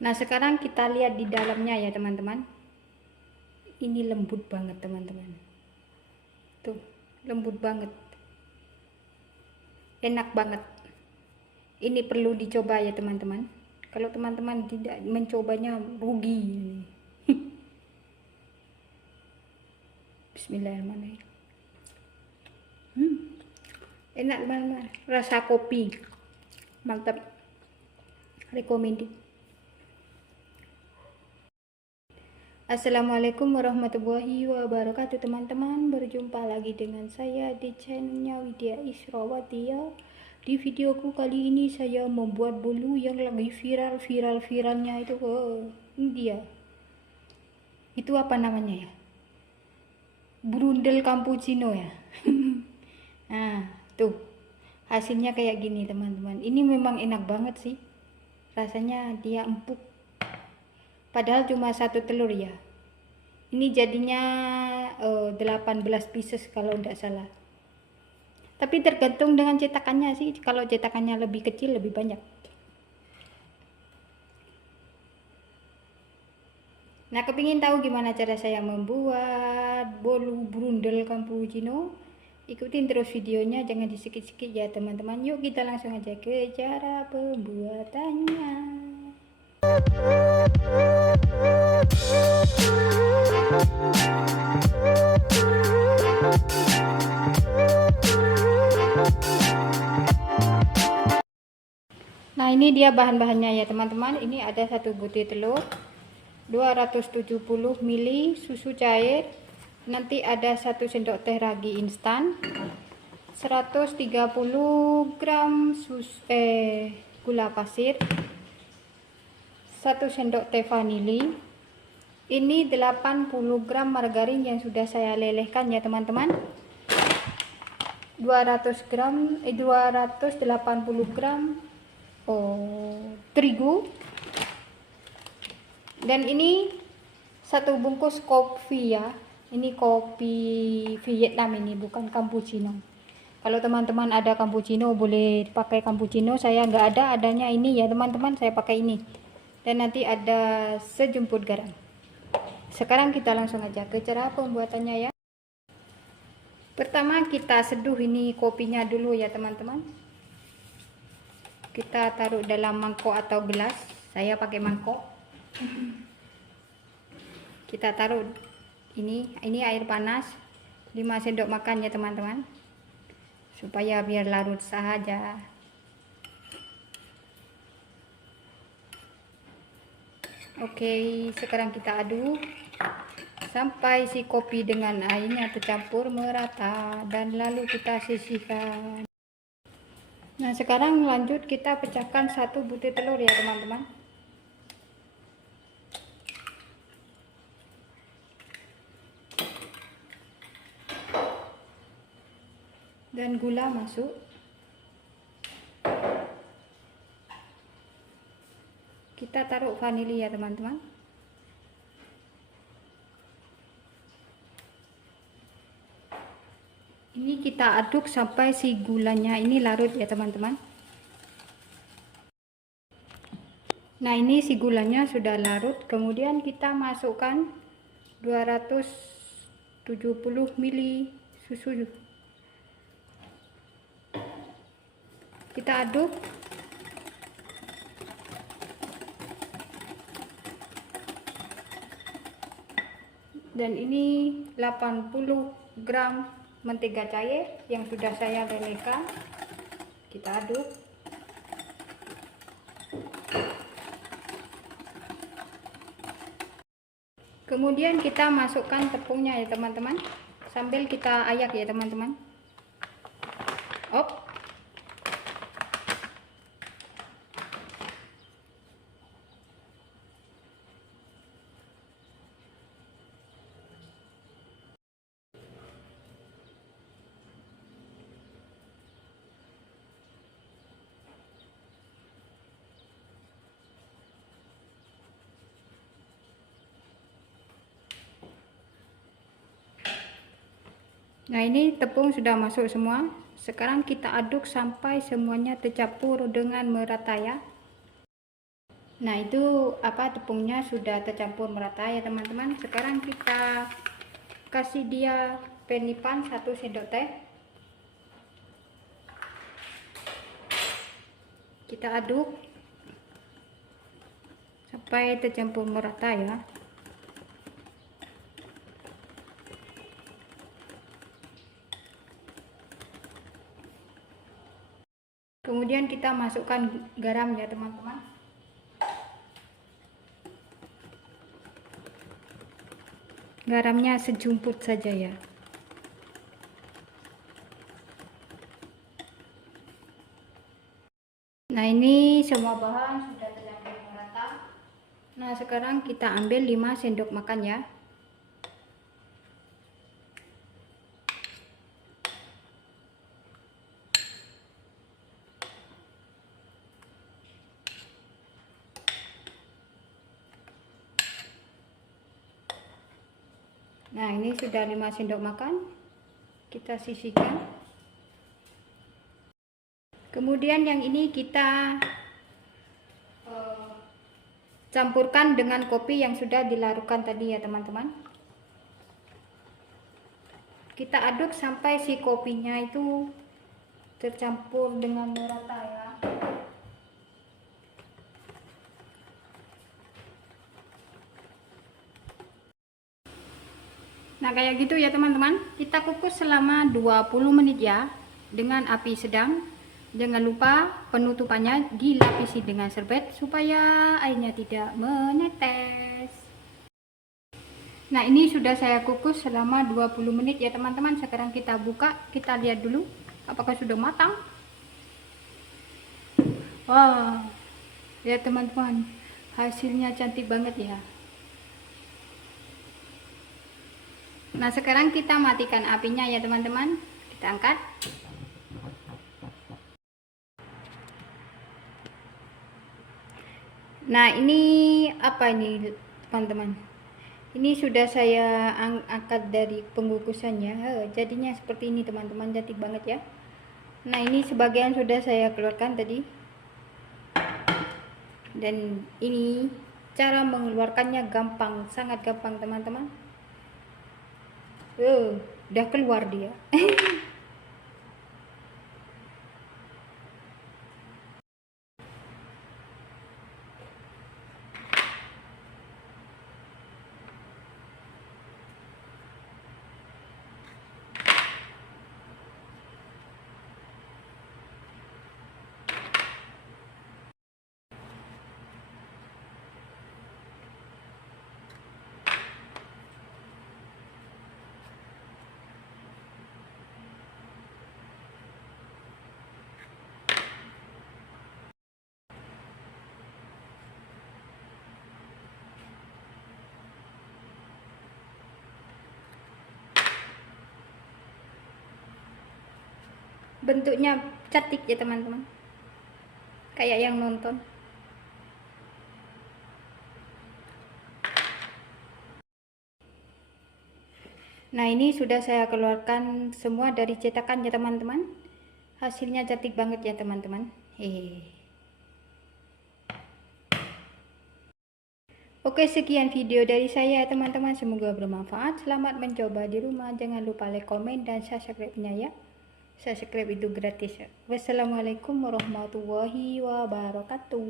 Nah, sekarang kita lihat di dalamnya ya teman-teman. Ini lembut banget teman-teman. Tuh, lembut banget. Enak banget. Ini perlu dicoba ya teman-teman. Kalau teman-teman tidak mencobanya rugi. Bismillahirrahmanirrahim. Enak banget. Rasa kopi. Mantap. Recommended. Assalamualaikum warahmatullahi wabarakatuh teman-teman. Berjumpa lagi dengan saya di channelnya Widya Israwati ya. Di videoku kali ini saya membuat bolu yang lagi viralnya itu. Ini dia. Itu apa namanya ya? Brundel cappuccino ya. Nah, tuh. Hasilnya kayak gini teman-teman. Ini memang enak banget sih. Rasanya dia empuk. Padahal cuma satu telur ya. Ini jadinya 18 pieces kalau tidak salah. Tapi tergantung dengan cetakannya sih. Kalau cetakannya lebih kecil lebih banyak. Nah, kepingin tahu gimana cara saya membuat bolu brundel cappuccino? Ikutin terus videonya, jangan di skip-skip ya teman-teman. Yuk kita langsung aja ke cara pembuatannya. Nah, ini dia bahan-bahannya ya teman-teman. Ini ada 1 butir telur, 270 ml susu cair, nanti ada 1 sendok teh ragi instan, 130 gram gula pasir, 1 sendok teh vanili. Ini 80 gram margarin yang sudah saya lelehkan ya teman-teman. 280 gram terigu. Dan ini 1 bungkus kopi ya. Ini kopi Vietnam, ini bukan cappuccino. Kalau teman-teman ada cappuccino boleh pakai cappuccino. Saya nggak ada, adanya ini ya teman-teman, saya pakai ini. Dan nanti ada sejumput garam. Sekarang kita langsung aja ke cara pembuatannya ya. Pertama kita seduh ini kopinya dulu ya teman-teman. Kita taruh dalam mangkok atau gelas. Saya pakai mangkok. Kita taruh ini air panas 5 sendok makan ya teman-teman, supaya biar larut saja. Oke, sekarang kita aduk sampai si kopi dengan airnya tercampur merata, dan lalu kita sisihkan. Nah, sekarang lanjut kita pecahkan 1 butir telur ya teman-teman. Dan gula masuk. Kita taruh vanili ya teman-teman. Ini kita aduk sampai si gulanya ini larut ya teman-teman. Nah, ini si gulanya sudah larut. Kemudian kita masukkan 270 ml susu. Kita aduk. Dan ini 80 gram mentega cair yang sudah saya lelehkan. Kita aduk. Kemudian kita masukkan tepungnya ya teman-teman, sambil kita ayak ya teman-teman. Nah, ini tepung sudah masuk semua. Sekarang kita aduk sampai semuanya tercampur dengan merata ya. Nah, itu tepungnya sudah tercampur merata ya teman-teman. Sekarang kita kasih dia penipan 1 sendok teh. Kita aduk sampai tercampur merata ya. Kemudian kita masukkan garam ya teman-teman. Garamnya sejumput saja ya. Nah, ini semua bahan sudah tercampur merata. Nah, sekarang kita ambil 5 sendok makan ya. Nah, ini sudah 5 sendok makan. Kita sisihkan. Kemudian yang ini kita campurkan dengan kopi yang sudah dilarutkan tadi ya teman-teman. Kita aduk sampai si kopinya itu tercampur dengan merata ya. Nah, kayak gitu ya teman-teman. Kita kukus selama 20 menit ya dengan api sedang. Jangan lupa penutupannya dilapisi dengan serbet supaya airnya tidak menetes. Nah, ini sudah saya kukus selama 20 menit ya teman-teman. Sekarang kita buka, kita lihat dulu apakah sudah matang. Wah, ya teman-teman, hasilnya cantik banget ya. Nah, sekarang kita matikan apinya ya teman-teman. Kita angkat. Nah, ini apa ini teman-teman? Ini sudah saya angkat dari pengukusannya. Jadinya seperti ini teman-teman, cantik banget ya. Nah, ini sebagian sudah saya keluarkan tadi. Dan ini cara mengeluarkannya gampang, sangat gampang teman-teman. Udah keluar dia. Bentuknya cantik ya teman-teman, kayak yang nonton. Nah, ini sudah saya keluarkan semua dari cetakan ya teman-teman. Hasilnya cantik banget ya teman-teman. Oke, sekian video dari saya teman-teman, semoga bermanfaat. Selamat mencoba di rumah. Jangan lupa like, komen, dan subscribe-nya ya. Subscribe itu gratis. Wassalamualaikum warahmatullahi wabarakatuh.